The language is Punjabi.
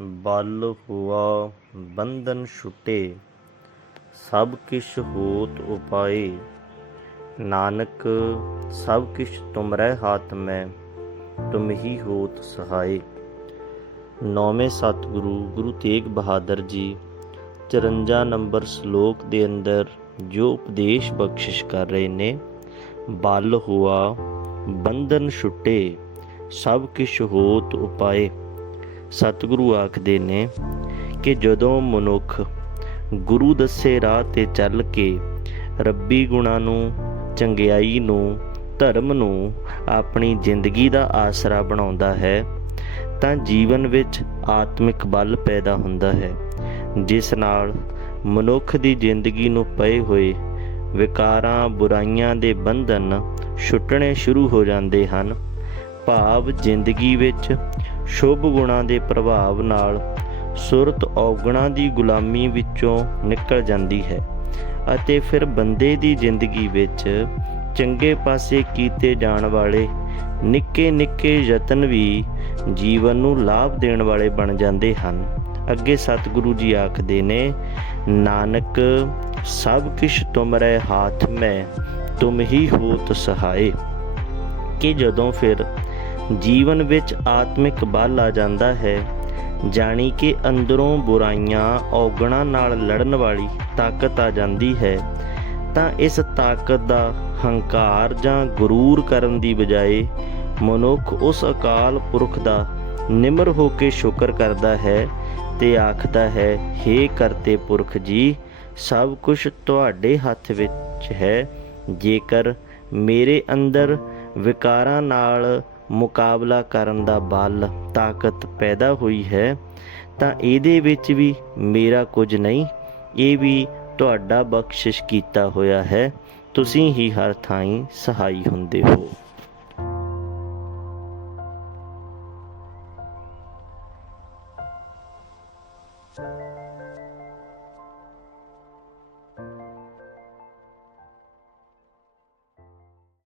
ਬਲ ਹੁਆ ਬੰਧਨ ਛੁਟੇ, ਸਭ ਕਿਛ ਹੋਤ ਉਪਾਏ। ਨਾਨਕ, ਸਭ ਕਿਛ ਤੁਮਰੇ ਹਾਥ ਮੈਂ, ਤੁਮ ਹੀ ਹੋਤ ਸਹਾਏ। ਨੌਵੇਂ ਸਤਿਗੁਰੂ, ਗੁਰੂ ਤੇਗ ਬਹਾਦਰ ਜੀ 54 ਨੰਬਰ ਸ਼ਲੋਕ ਦੇ ਅੰਦਰ ਜੋ ਉਪਦੇਸ਼ ਬਖਸ਼ਿਸ਼ ਕਰ ਰਹੇ ਨੇ, ਬਲ ਹੁਆ ਬੰਧਨ ਛੁਟੇ, ਸਭ ਕਿਛ ਹੋਤ ਉਪਾਏ। ਸਤਿਗੁਰੂ ਆਖਦੇ ਨੇ ਕਿ ਜਦੋਂ ਮਨੁੱਖ ਗੁਰੂ ਦੱਸੇ ਰਾਹ ਤੇ ਚੱਲ ਕੇ ਰੱਬੀ ਗੁਣਾਂ ਨੂੰ, ਚੰਗਿਆਈ ਨੂੰ, ਧਰਮ ਨੂੰ ਆਪਣੀ ਜ਼ਿੰਦਗੀ ਦਾ ਆਸਰਾ ਬਣਾਉਂਦਾ ਹੈ, ਤਾਂ ਜੀਵਨ ਵਿੱਚ ਆਤਮਿਕ ਬਲ ਪੈਦਾ ਹੁੰਦਾ ਹੈ, ਜਿਸ ਨਾਲ ਮਨੁੱਖ ਦੀ ਜ਼ਿੰਦਗੀ ਨੂੰ ਪਏ ਹੋਏ ਵਿਕਾਰਾਂ, ਬੁਰਾਈਆਂ ਦੇ ਬੰਧਨ ਛੁੱਟਣੇ ਸ਼ੁਰੂ ਹੋ ਜਾਂਦੇ ਹਨ। ਭਾਵ ਜ਼ਿੰਦਗੀ ਵਿੱਚ ਸ਼ੁਭ ਗੁਣਾਂ ਦੇ ਪ੍ਰਭਾਵ ਨਾਲ ਸੁਰਤ ਔਗਣਾਂ ਦੀ ਗੁਲਾਮੀ ਵਿੱਚੋਂ ਨਿਕਲ ਜਾਂਦੀ ਹੈ ਅਤੇ ਫਿਰ ਬੰਦੇ ਦੀ ਜ਼ਿੰਦਗੀ ਵਿੱਚ ਚੰਗੇ ਪਾਸੇ ਕੀਤੇ ਜਾਣ ਵਾਲੇ ਨਿੱਕੇ ਨਿੱਕੇ ਯਤਨ ਵੀ ਜੀਵਨ ਨੂੰ ਲਾਭ ਦੇਣ ਵਾਲੇ ਬਣ ਜਾਂਦੇ ਹਨ। ਅੱਗੇ ਸਤਿਗੁਰੂ ਜੀ ਆਖਦੇ ਨੇ, ਨਾਨਕ, ਸਭ ਕਿਛ ਤੁਮਰੇ ਹਾਥ ਮੈਂ, ਤੁਮ ਹੀ ਹੋਤ ਸਹਾਏ। ਕਿ ਜਦੋਂ ਫਿਰ ਜੀਵਨ ਵਿੱਚ ਆਤਮਿਕ ਬਲ ਆ ਜਾਂਦਾ ਹੈ, ਜਾਣੀ ਕਿ ਅੰਦਰੋਂ ਬੁਰਾਈਆਂ ਔਗਣਾਂ ਨਾਲ ਲੜਨ ਵਾਲੀ ਤਾਕਤ ਆ ਜਾਂਦੀ ਹੈ, ਤਾਂ ਇਸ ਤਾਕਤ ਦਾ ਹੰਕਾਰ ਜਾਂ ਗਰੂਰ ਕਰਨ ਦੀ ਬਜਾਏ ਮਨੁੱਖ ਉਸ ਅਕਾਲ ਪੁਰਖ ਦਾ ਨਿਮਰ ਹੋ ਕੇ ਸ਼ੁਕਰ ਕਰਦਾ ਹੈ ਤੇ ਆਖਦਾ ਹੈ हे ਕਰਤੇ ਪੁਰਖ ਜੀ, ਸਭ ਕੁਝ ਤੁਹਾਡੇ ਹੱਥ ਵਿੱਚ ਹੈ, ਜੇਕਰ ਮੇਰੇ ਅੰਦਰ ਵਿਕਾਰਾਂ ਨਾਲ ਮੁਕਾਬਲਾ ਕਰਨ ਦਾ ਬਲ, ਤਾਕਤ ਪੈਦਾ ਹੋਈ ਹੈ, ਤਾਂ ਇਹਦੇ ਵਿੱਚ ਵੀ ਮੇਰਾ ਕੁਝ ਨਹੀਂ, ਇਹ ਵੀ ਤੁਹਾਡਾ ਬਖਸ਼ਿਸ਼ ਕੀਤਾ ਹੋਇਆ ਹੈ, ਤੁਸੀਂ ਹੀ ਹਰ ਥਾਈਂ ਸਹਾਈ ਹੁੰਦੇ ਹੋ।